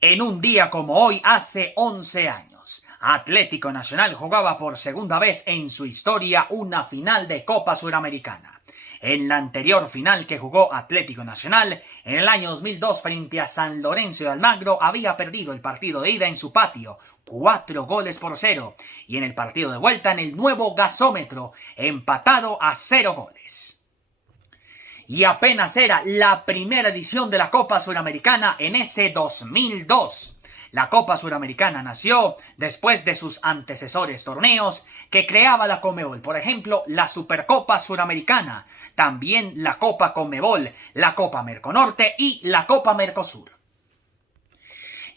En un día como hoy, hace 11 años, Atlético Nacional jugaba por segunda vez en su historia una final de Copa Suramericana. En la anterior final que jugó Atlético Nacional, en el año 2002 frente a San Lorenzo de Almagro, había perdido el partido de ida en su patio, 4-0, y en el partido de vuelta en el nuevo gasómetro, empatado a 0 goles. Y apenas era la primera edición de la Copa Suramericana en ese 2002. La Copa Suramericana nació después de sus antecesores torneos que creaba la Conmebol, por ejemplo, la Supercopa Suramericana, también la Copa Conmebol, la Copa Merconorte y la Copa Mercosur.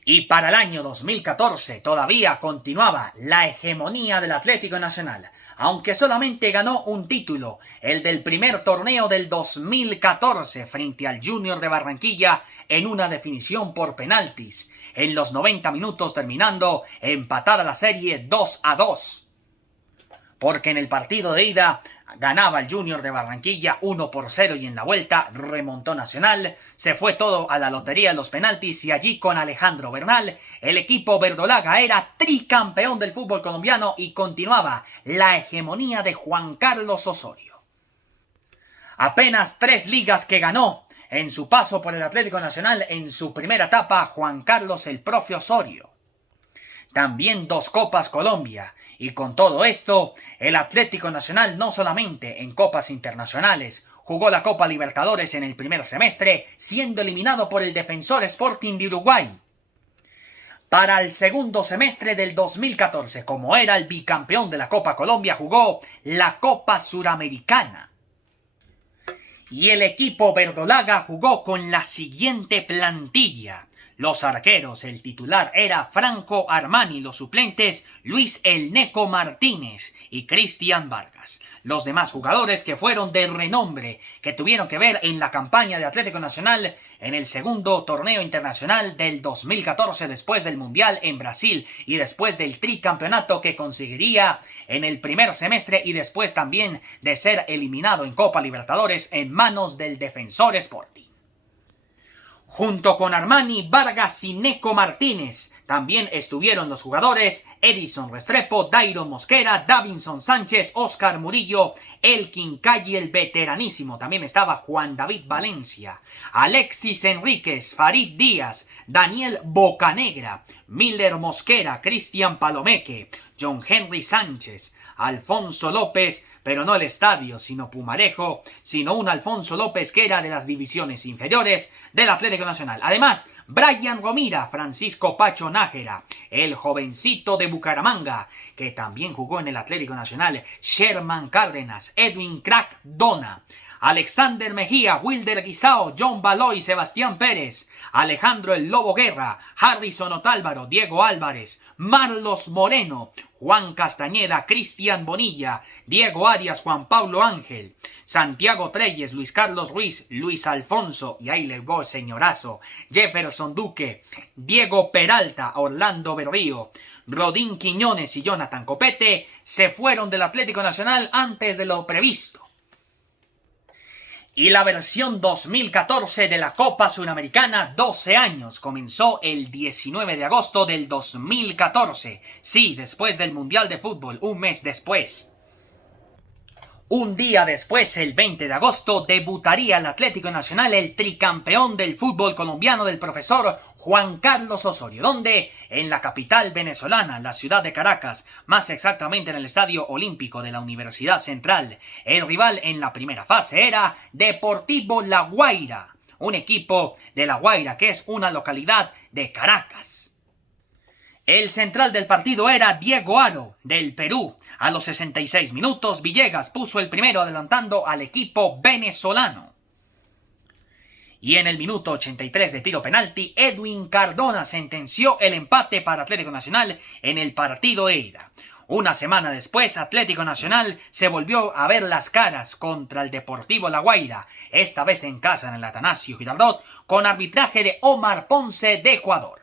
Y para el año 2014 todavía continuaba la hegemonía del Atlético Nacional, aunque solamente ganó un título, el del primer torneo del 2014 frente al Junior de Barranquilla en una definición por penaltis, en los 90 minutos terminando empatada la serie 2-2. Porque en el partido de ida ganaba el Junior de Barranquilla 1-0 y en la vuelta remontó Nacional, se fue todo a la lotería de los penaltis y allí con Alejandro Bernal el equipo verdolaga era tricampeón del fútbol colombiano y continuaba la hegemonía de Juan Carlos Osorio. Apenas 3 ligas que ganó en su paso por el Atlético Nacional en su primera etapa Juan Carlos el Profe Osorio. También 2 Copas Colombia, y con todo esto, el Atlético Nacional no solamente en copas internacionales, jugó la Copa Libertadores en el primer semestre, siendo eliminado por el Defensor Sporting de Uruguay. Para el segundo semestre del 2014, como era el bicampeón de la Copa Colombia, jugó la Copa Suramericana. Y el equipo verdolaga jugó con la siguiente plantilla. Los arqueros, el titular era Franco Armani, los suplentes Luis El Neco Martínez y Cristian Vargas. Los demás jugadores que fueron de renombre, que tuvieron que ver en la campaña de Atlético Nacional en el segundo torneo internacional del 2014 después del Mundial en Brasil y después del tricampeonato que conseguiría en el primer semestre y después también de ser eliminado en Copa Libertadores en manos del Defensor Sporting. Junto con Armani, Vargas y Neco Martínez, también estuvieron los jugadores Edison Restrepo, Dairo Mosquera, Davinson Sánchez, Oscar Murillo, Elkin Calle, el veteranísimo. También estaba Juan David Valencia, Alexis Enríquez, Farid Díaz, Daniel Bocanegra, Miller Mosquera, Cristian Palomeque, John Henry Sánchez, Alfonso López, pero no el estadio, sino Pumarejo, sino un Alfonso López que era de las divisiones inferiores del Atlético Nacional. Además, Brian Romira, Francisco Pacho Nájera, el jovencito de Bucaramanga, que también jugó en el Atlético Nacional, Sherman Cárdenas, Edwin Crack Dona, Alexander Mejía, Wilder Guisao, John Baloy, Sebastián Pérez, Alejandro El Lobo Guerra, Harrison Otálvaro, Diego Álvarez, Marlos Moreno, Juan Castañeda, Cristian Bonilla, Diego Arias, Juan Pablo Ángel, Santiago Treyes, Luis Carlos Ruiz, Luis Alfonso, y ahí le voy señorazo, Jefferson Duque, Diego Peralta, Orlando Berrío, Rodín Quiñones y Jonathan Copete se fueron del Atlético Nacional antes de lo previsto. Y la versión 2014 de la Copa Suramericana, 12 años, comenzó el 19 de agosto del 2014. Sí, después del Mundial de Fútbol, un mes después. Un día después, el 20 de agosto, debutaría el Atlético Nacional, el tricampeón del fútbol colombiano del profesor Juan Carlos Osorio, donde en la capital venezolana, la ciudad de Caracas, más exactamente en el Estadio Olímpico de la Universidad Central, el rival en la primera fase era Deportivo La Guaira, un equipo de La Guaira que es una localidad de Caracas. El central del partido era Diego Aro, del Perú. A los 66 minutos, Villegas puso el primero adelantando al equipo venezolano. Y en el minuto 83 de tiro penalti, Edwin Cardona sentenció el empate para Atlético Nacional en el partido de ida. Una semana después, Atlético Nacional se volvió a ver las caras contra el Deportivo La Guaira, esta vez en casa en el Atanasio Girardot, con arbitraje de Omar Ponce de Ecuador.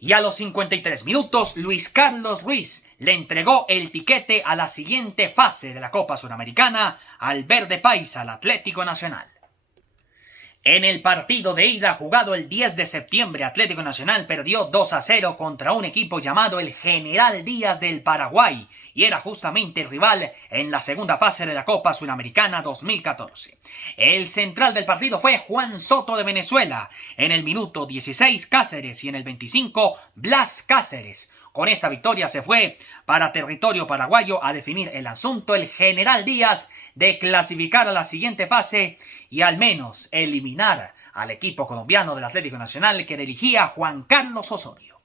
Y a los 53 minutos, Luis Carlos Ruiz le entregó el tiquete a la siguiente fase de la Copa Suramericana al Verde Paisa, al Atlético Nacional. En el partido de ida jugado el 10 de septiembre, Atlético Nacional perdió 2-0 contra un equipo llamado el General Díaz del Paraguay y era justamente el rival en la segunda fase de la Copa Suramericana 2014. El central del partido fue Juan Soto de Venezuela, en el minuto 16 Cáceres y en el 25 Blas Cáceres. Con esta victoria se fue para territorio paraguayo a definir el asunto el General Díaz de clasificar a la siguiente fase y al menos eliminar al equipo colombiano del Atlético Nacional que dirigía Juan Carlos Osorio.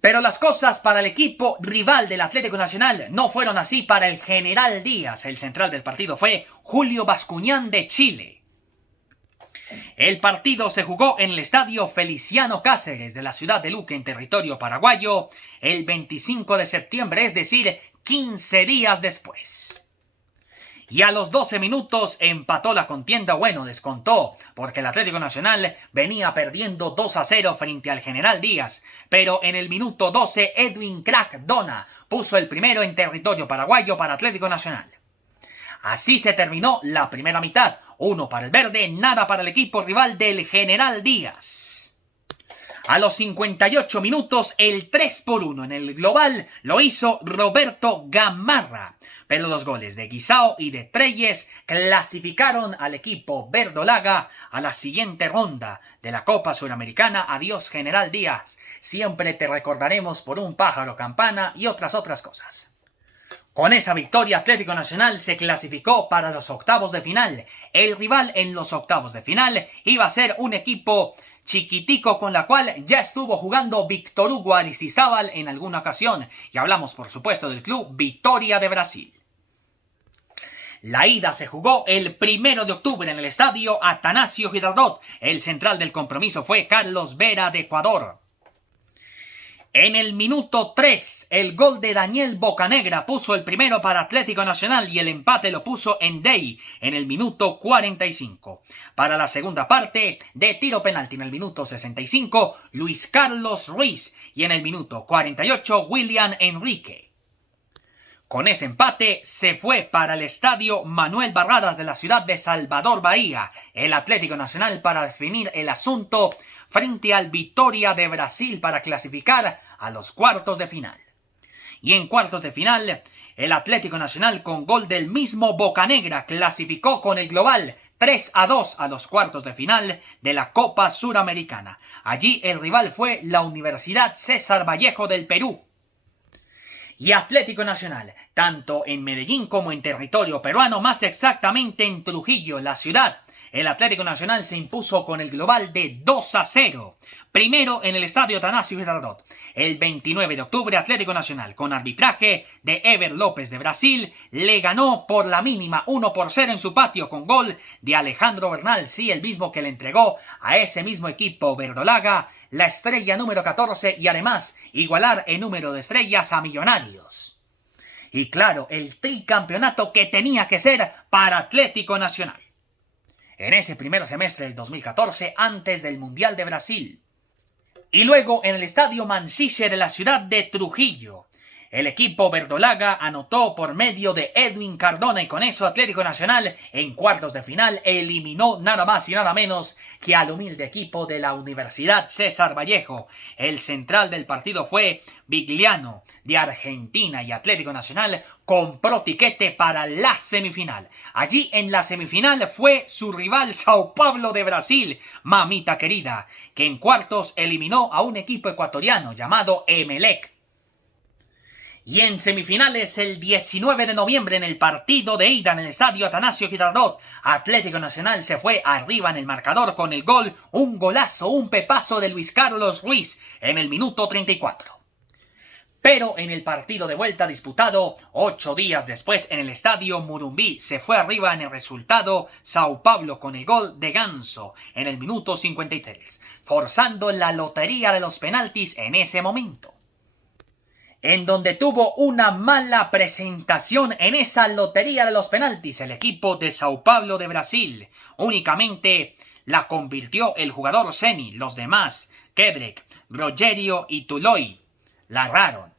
Pero las cosas para el equipo rival del Atlético Nacional no fueron así para el General Díaz. El central del partido fue Julio Bascuñán de Chile. El partido se jugó en el estadio Feliciano Cáceres de la ciudad de Luque en territorio paraguayo el 25 de septiembre, es decir, 15 días después. Y a los 12 minutos empató la contienda, descontó, porque el Atlético Nacional venía perdiendo 2-0 frente al General Díaz, pero en el minuto 12 Edwin Crack Dona puso el primero en territorio paraguayo para Atlético Nacional. Así se terminó la primera mitad, 1 para el verde, nada para el equipo rival del General Díaz. A los 58 minutos, el 3-1 en el global lo hizo Roberto Gamarra, pero los goles de Guisao y de Treyes clasificaron al equipo verdolaga a la siguiente ronda de la Copa Suramericana. Adiós General Díaz, siempre te recordaremos por un pájaro campana y otras cosas. Con esa victoria, Atlético Nacional se clasificó para los octavos de final. El rival en los octavos de final iba a ser un equipo chiquitico con la cual ya estuvo jugando Víctor Hugo Aristizábal en alguna ocasión. Y hablamos, por supuesto, del club Vitória de Brasil. La ida se jugó el 1 de octubre en el estadio Atanasio Girardot. El central del compromiso fue Carlos Vera de Ecuador. En el minuto 3, el gol de Daniel Bocanegra puso el primero para Atlético Nacional y el empate lo puso Endey en el minuto 45. Para la segunda parte, de tiro penalti en el minuto 65, Luis Carlos Ruiz y en el minuto 48, William Enrique. Con ese empate se fue para el estadio Manuel Barradas de la ciudad de Salvador Bahía, el Atlético Nacional para definir el asunto frente al Vitória de Brasil para clasificar a los cuartos de final. Y en cuartos de final, el Atlético Nacional con gol del mismo Bocanegra clasificó con el global 3-2 a los cuartos de final de la Copa Suramericana. Allí el rival fue la Universidad César Vallejo del Perú. Y Atlético Nacional, tanto en Medellín como en territorio peruano, más exactamente en Trujillo, la ciudad, el Atlético Nacional se impuso con el global de 2-0. Primero en el estadio Atanasio Girardot. El 29 de octubre, Atlético Nacional, con arbitraje de Ever López de Brasil, le ganó por la mínima 1-0 en su patio con gol de Alejandro Bernal, sí, el mismo que le entregó a ese mismo equipo verdolaga la estrella número 14 y además igualar el número de estrellas a Millonarios. Y claro, el tricampeonato que tenía que ser para Atlético Nacional en ese primer semestre del 2014 antes del Mundial de Brasil. Y luego en el estadio Mansilla de la ciudad de Trujillo, el equipo verdolaga anotó por medio de Edwin Cardona y con eso Atlético Nacional en cuartos de final eliminó nada más y nada menos que al humilde equipo de la Universidad César Vallejo. El central del partido fue Vigliano de Argentina y Atlético Nacional compró tiquete para la semifinal. Allí en la semifinal fue su rival Sao Paulo de Brasil, mamita querida, que en cuartos eliminó a un equipo ecuatoriano llamado Emelec. Y en semifinales, el 19 de noviembre, en el partido de ida en el estadio Atanasio Girardot, Atlético Nacional se fue arriba en el marcador con el gol, un golazo, un pepazo de Luis Carlos Ruiz en el minuto 34. Pero en el partido de vuelta disputado 8 días después en el estadio Murumbí, se fue arriba en el resultado Sao Paulo con el gol de Ganso en el minuto 53, forzando la lotería de los penaltis en ese momento, en donde tuvo una mala presentación en esa lotería de los penaltis el equipo de Sao Paulo de Brasil. Únicamente la convirtió el jugador Ceni, los demás, Kedrek, Rogerio y Tuloy, la erraron.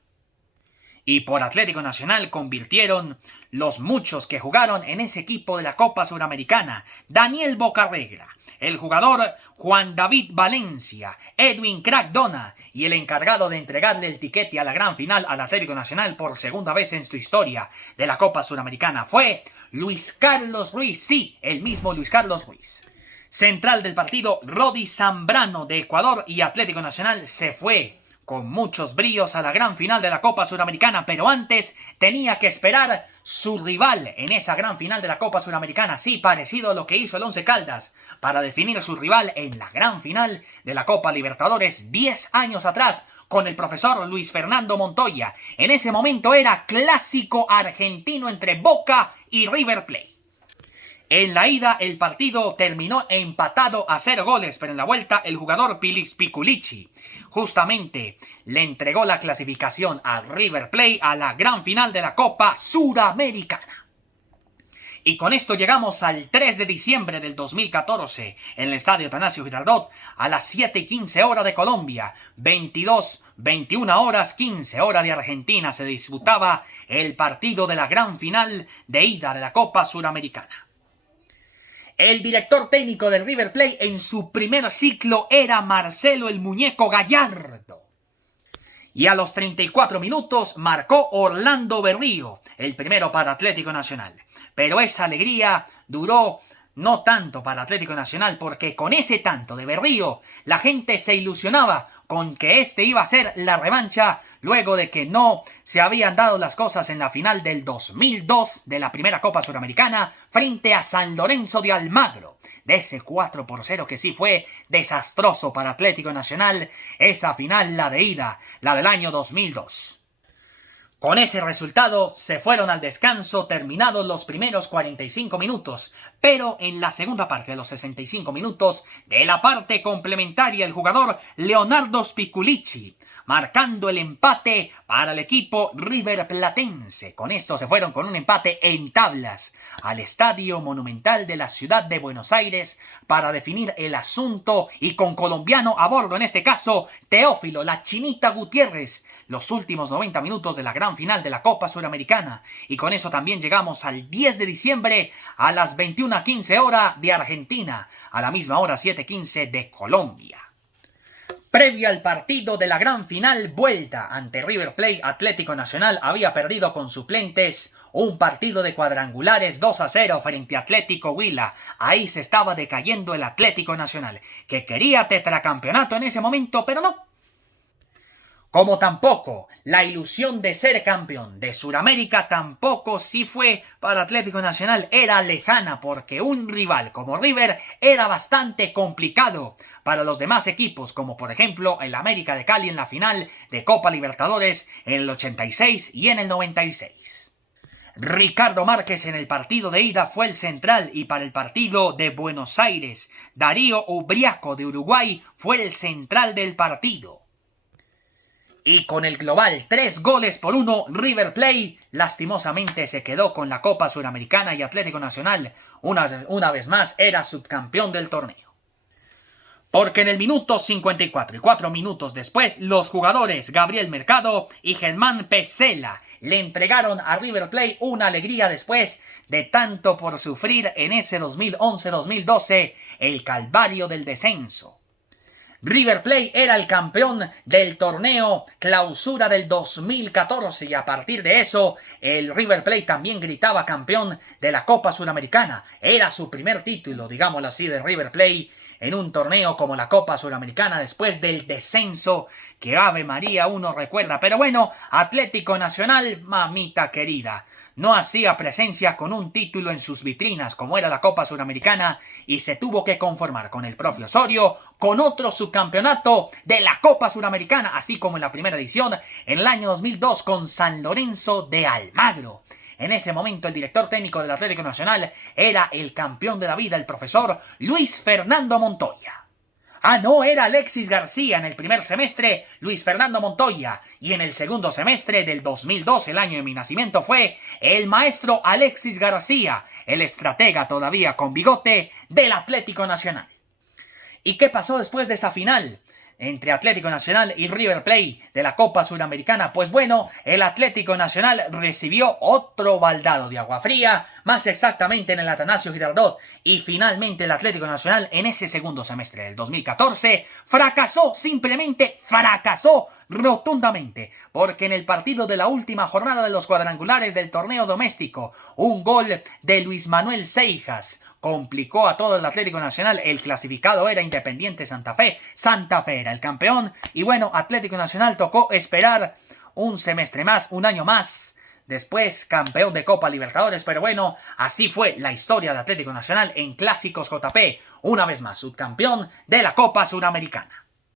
Y por Atlético Nacional convirtieron los muchos que jugaron en ese equipo de la Copa Suramericana: Daniel Bocarregra, el jugador Juan David Valencia, Edwin Crackdona, y el encargado de entregarle el tiquete a la gran final al Atlético Nacional por segunda vez en su historia de la Copa Suramericana fue Luis Carlos Ruiz, sí, el mismo Luis Carlos Ruiz. Central del partido, Rodi Zambrano de Ecuador, y Atlético Nacional se fue con muchos bríos a la gran final de la Copa Suramericana, pero antes tenía que esperar su rival en esa gran final de la Copa Suramericana, sí, parecido a lo que hizo el Once Caldas para definir su rival en la gran final de la Copa Libertadores 10 años atrás con el profesor Luis Fernando Montoya. En ese momento era clásico argentino entre Boca y River Plate. En la ida el partido terminó empatado a 0 goles, pero en la vuelta el jugador Pilis Piculichi justamente le entregó la clasificación a River Plate a la gran final de la Copa Suramericana. Y con esto llegamos al 3 de diciembre del 2014 en el estadio Atanasio Girardot a las 7:15 hora de Colombia, 21 horas 15 hora de Argentina, se disputaba el partido de la gran final de ida de la Copa Suramericana. El director técnico del River Plate en su primer ciclo era Marcelo el Muñeco Gallardo. Y a los 34 minutos marcó Orlando Berrío, el primero para Atlético Nacional. Pero esa alegría duró no tanto para Atlético Nacional, porque con ese tanto de Berrío la gente se ilusionaba con que este iba a ser la revancha luego de que no se habían dado las cosas en la final del 2002 de la primera Copa Suramericana frente a San Lorenzo de Almagro. De ese 4-0 que sí fue desastroso para Atlético Nacional, esa final, la de ida, la del año 2002. Con ese resultado se fueron al descanso terminados los primeros 45 minutos, pero en la segunda parte de los 65 minutos de la parte complementaria el jugador Leonardo Spiculici, marcando el empate para el equipo River Platense. Con esto se fueron con un empate en tablas al Estadio Monumental de la ciudad de Buenos Aires para definir el asunto, y con colombiano a bordo, en este caso Teófilo La Chinita Gutiérrez, los últimos 90 minutos de la gran final de la Copa Suramericana. Y con eso también llegamos al 10 de diciembre a las 21:15 hora de Argentina, a la misma hora 7:15 de Colombia. Previo al partido de la gran final vuelta ante River Plate, Atlético Nacional había perdido con suplentes un partido de cuadrangulares 2-0 frente a Atlético Huila. Ahí se estaba decayendo el Atlético Nacional, que quería tetracampeonato en ese momento, pero no. Como tampoco la ilusión de ser campeón de Sudamérica tampoco sí fue para Atlético Nacional. Era lejana, porque un rival como River era bastante complicado para los demás equipos, como por ejemplo el América de Cali en la final de Copa Libertadores en el 86 y en el 96. Ricardo Márquez en el partido de ida fue el central, y para el partido de Buenos Aires, Darío Ubriaco de Uruguay fue el central del partido. Y con el global 3-1, River Plate lastimosamente se quedó con la Copa Suramericana, y Atlético Nacional una vez más era subcampeón del torneo. Porque en el minuto 54 y 4 minutos después, los jugadores Gabriel Mercado y Germán Pesela le entregaron a River Plate una alegría después de tanto por sufrir en ese 2011-2012 el calvario del descenso. River Plate era el campeón del torneo Clausura del 2014, y a partir de eso el River Plate también gritaba campeón de la Copa Suramericana. Era su primer título, digámoslo así, de River Plate en un torneo como la Copa Suramericana después del descenso que Ave María uno recuerda. Pero bueno, Atlético Nacional, mamita querida, no hacía presencia con un título en sus vitrinas como era la Copa Suramericana, y se tuvo que conformar con el propio Osorio con otro subcampeonato de la Copa Suramericana, así como en la primera edición en el año 2002 con San Lorenzo de Almagro. En ese momento el director técnico del Atlético Nacional era el campeón de la vida, el profesor Luis Fernando Montoya. Ah, no, era Alexis García en el primer semestre, Luis Fernando Montoya. Y en el segundo semestre del 2002, el año de mi nacimiento, fue el maestro Alexis García, el estratega todavía con bigote del Atlético Nacional. ¿Y qué pasó después de esa final? entre Atlético Nacional y River Plate de la Copa Suramericana. Pues bueno, el Atlético Nacional recibió otro baldado de agua fría, más exactamente en el Atanasio Girardot, y finalmente el Atlético Nacional en ese segundo semestre del 2014 fracasó, simplemente fracasó rotundamente, porque en el partido de la última jornada de los cuadrangulares del torneo doméstico, un gol de Luis Manuel Seijas complicó a todo el Atlético Nacional. El clasificado era Independiente Santa Fe. Santa Fe era el campeón. Y bueno, Atlético Nacional tocó esperar un semestre más, un año más. Después, campeón de Copa Libertadores. Pero bueno, así fue la historia de Atlético Nacional en Clásicos JP. Una vez más, subcampeón de la Copa Suramericana.